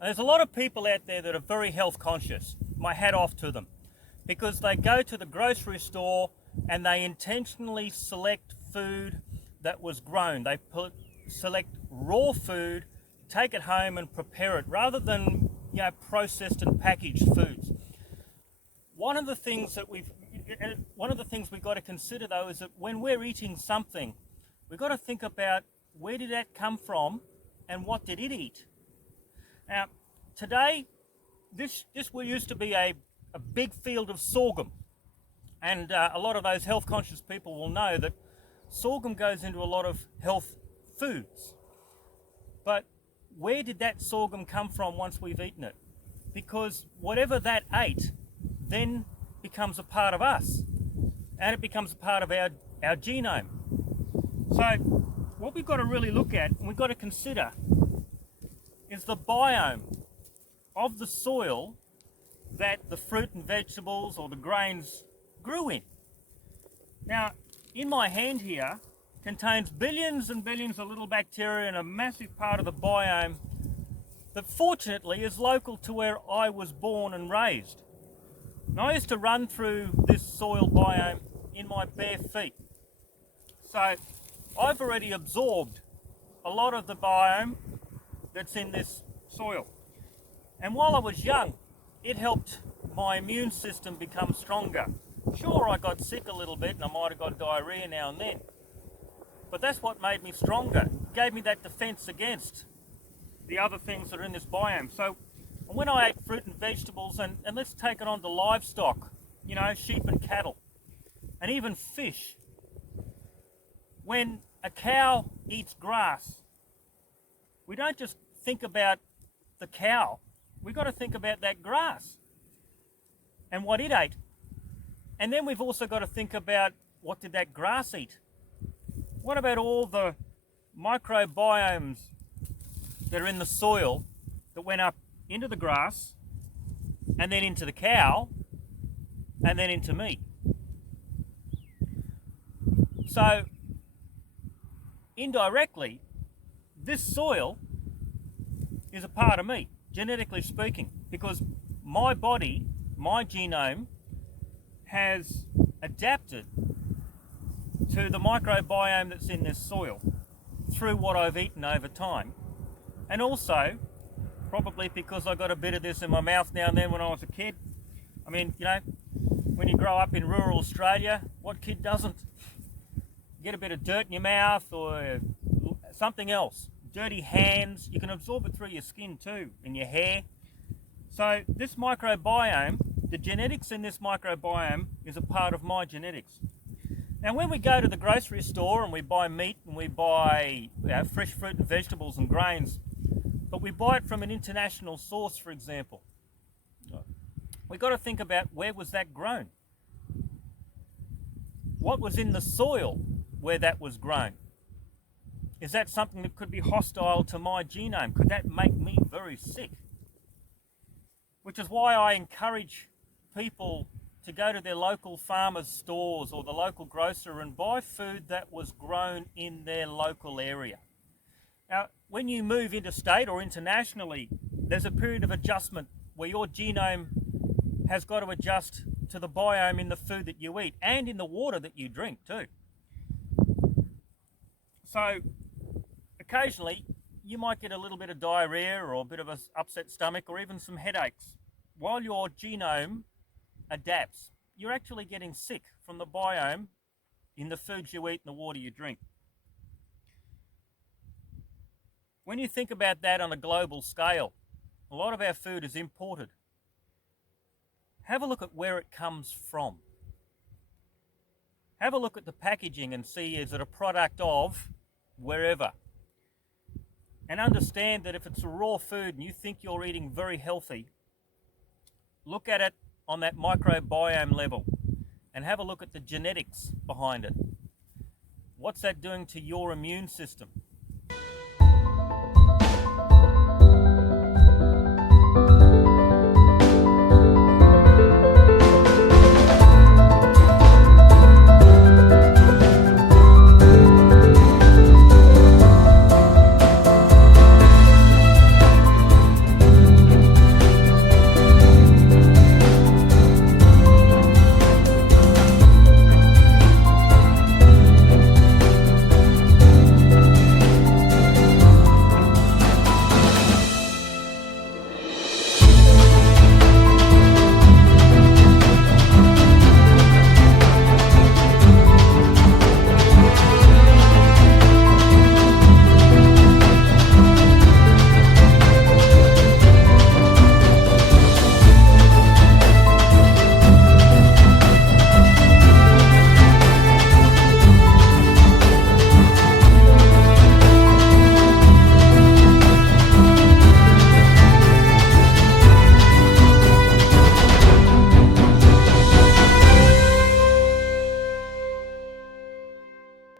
There's a lot of people out there that are very health conscious. My hat off to them, because they go to the grocery store and they intentionally select food that was grown. They select raw food, take it home and prepare it rather than processed and packaged foods. One of the things we've got to consider though is that when we're eating something, we've got to think about where did that come from and what did it eat. Now, today, this used to be a big field of sorghum, and a lot of those health conscious people will know that sorghum goes into a lot of health foods. But where did that sorghum come from once we've eaten it? Because whatever that ate then becomes a part of us, and it becomes a part of our genome. So what we've got to really look at and we've got to consider is the biome of the soil that the fruit and vegetables or the grains grew in. Now, in my hand here contains billions and billions of little bacteria and a massive part of the biome that fortunately is local to where I was born and raised. And I used to run through this soil biome in my bare feet. So I've already absorbed a lot of the biome that's in this soil. And while I was young, it helped my immune system become stronger. Sure, I got sick a little bit and I might have got diarrhea now and then, but that's what made me stronger. It gave me that defense against the other things that are in this biome. So when I ate fruit and vegetables, and let's take it on to livestock, sheep and cattle, and even fish. When a cow eats grass, we don't just think about the cow. We've got to think about that grass and what it ate. And then we've also got to think about what did that grass eat? What about all the microbiomes that are in the soil that went up into the grass and then into the cow and then into me? So indirectly, this soil is a part of me, genetically speaking, because my body, my genome, has adapted to the microbiome that's in this soil through what I've eaten over time. And also, probably because I got a bit of this in my mouth now and then when I was a kid. I mean, when you grow up in rural Australia, what kid doesn't? Get a bit of dirt in your mouth or something else. Dirty hands, you can absorb it through your skin too, in your hair. So this microbiome, the genetics in this microbiome is a part of my genetics. Now when we go to the grocery store and we buy meat and we buy fresh fruit and vegetables and grains, but we buy it from an international source, for example, we've got to think about where was that grown? What was in the soil where that was grown? Is that something that could be hostile to my genome? Could that make me very sick? Which is why I encourage people to go to their local farmers' stores or the local grocer and buy food that was grown in their local area. Now, when you move interstate or internationally, there's a period of adjustment where your genome has got to adjust to the biome in the food that you eat and in the water that you drink too. So occasionally you might get a little bit of diarrhea or a bit of an upset stomach or even some headaches. While your genome adapts, you're actually getting sick from the biome in the foods you eat and the water you drink. When you think about that on a global scale, a lot of our food is imported. Have a look at where it comes from. Have a look at the packaging and see, is it a product of wherever? And understand that if it's a raw food and you think you're eating very healthy, look at it on that microbiome level and have a look at the genetics behind it. What's that doing to your immune system?